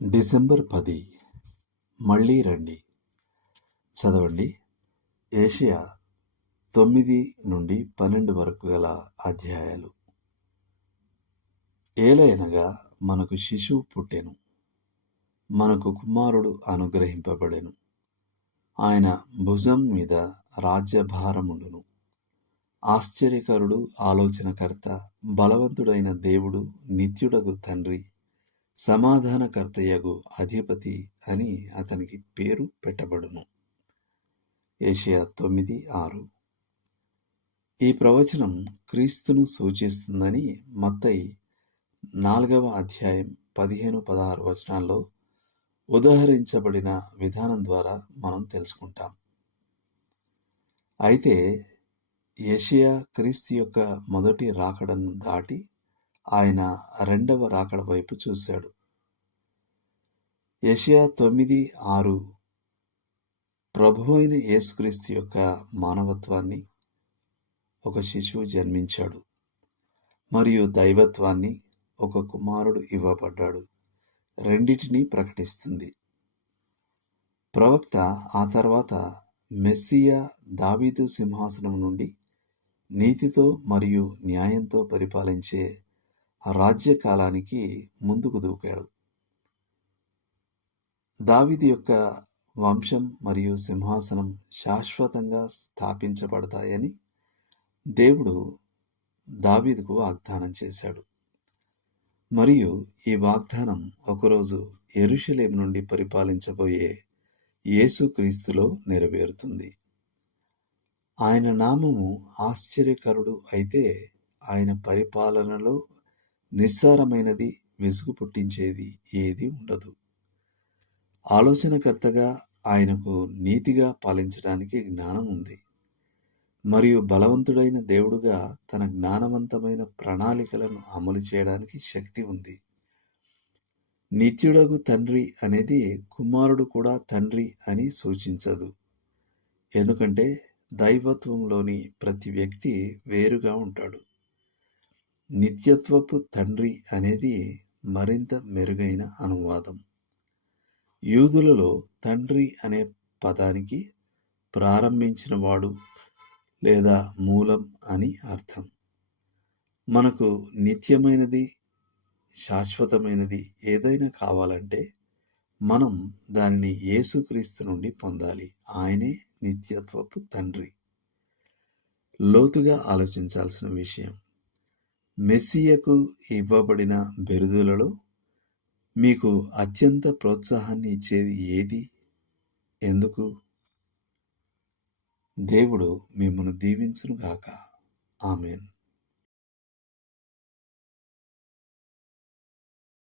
December 10 మళ్ళీ రండి. చదవండి. యెషయా 9-12 వరకు గల అధ్యాయాలు. ఏలయనగా మనకు శిశువు పుట్టెను, మనకు కుమారుడు అనుగ్రహింపబడెను. ఆయన భుజం మీద రాజ్యభారముండును. ఆశ్చర్యకరుడు, ఆలోచనకర్త, బలవంతుడైన దేవుడు, నిత్యుడగు తండ్రి, సమాధానకర్తయగు అధిపతి అని అతనికి పేరు పెట్టబడును. యెషయా 9:6. ఈ ప్రవచనం క్రీస్తును సూచిస్తుందని మత్తయి 4వ అధ్యాయం 15-16 వచనాల్లో ఉదహరించబడిన విధానం ద్వారా మనం తెలుసుకుంటాం. అయితే యెషయా క్రీస్తు యొక్క మొదటి రాకడను దాటి ఆయన రెండవ రాకడ వైపు చూశాడు. యెషయా 9:6 ప్రభువైన యేసుక్రీస్తు యొక్క మానవత్వాన్ని, ఒక శిశువు జన్మించాడు, మరియు దైవత్వాన్ని, ఒక కుమారుడు ఇవ్వబడ్డాడు, రెండిటినీ ప్రకటిస్తుంది. ప్రవక్త ఆ తర్వాత మెస్సియా దావీదు సింహాసనం నుండి నీతితో మరియు న్యాయంతో పరిపాలించే రాజ్యకాలానికి ముందుకు దూకాడు. దావీదు యొక్క వంశం మరియు సింహాసనం శాశ్వతంగా స్థాపించబడతాయని దేవుడు దావీదుకు వాగ్దానం చేశాడు. మరియు ఈ వాగ్దానం ఒకరోజు యెరూషలేము నుండి పరిపాలించబోయే యేసుక్రీస్తులో నెరవేరుతుంది. ఆయన నామము ఆశ్చర్యకరుడు అయితే ఆయన పరిపాలనలో నిస్సారమైనది, విసుగు పుట్టించేది ఏది ఉండదు. ఆలోచనకర్తగా ఆయనకు నీతిగా పాలించడానికి జ్ఞానం ఉంది, మరియు బలవంతుడైన దేవుడుగా తన జ్ఞానవంతమైన ప్రణాళికలను అమలు చేయడానికి శక్తి ఉంది. నిత్యుడగు తండ్రి అనేది కుమారుడు కూడా తండ్రి అని సూచించదు, ఎందుకంటే దైవత్వంలోని ప్రతి వ్యక్తి వేరుగా ఉంటాడు. నిత్యత్వపు తండ్రి అనేది మరింత మెరుగైన అనువాదం. యూదులలో తండ్రి అనే పదానికి ప్రారంభించినవాడు లేదా మూలం అని అర్థం. మనకు నిత్యమైనది, శాశ్వతమైనది ఏదైనా కావాలంటే మనం దానిని యేసుక్రీస్తు నుండి పొందాలి. ఆయనే నిత్యత్వపు తండ్రి. లోతుగా ఆలోచించాల్సిన విషయం, మెస్సియాకు ఇవ్వబడిన బిరుదులలో మీకు అత్యంత ప్రోత్సాహాన్ని ఇచ్చేది ఏది? ఎందుకు? దేవుడు మిమ్మును దీవించునుగాక. ఆమేన్.